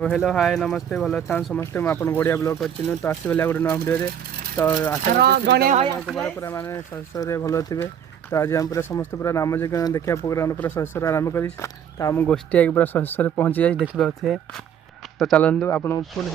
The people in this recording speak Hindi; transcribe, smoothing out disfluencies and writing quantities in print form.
तो हेलो हाय नमस्ते भल था समस्ते मुझे बढ़िया ब्लॉग कर तो आसगला गोटे नुआ भिडियो तो आशा पूरा मानने शस्य भल थे तो आज आम पूरा समस्त पूरा नामयज्ञ देखा प्रोग्राम पूरा शस्य आरम्भ कर तो आम गोष्ठी पूरा शस्य पहुँची जाए देखिए तो चलतु आप फुल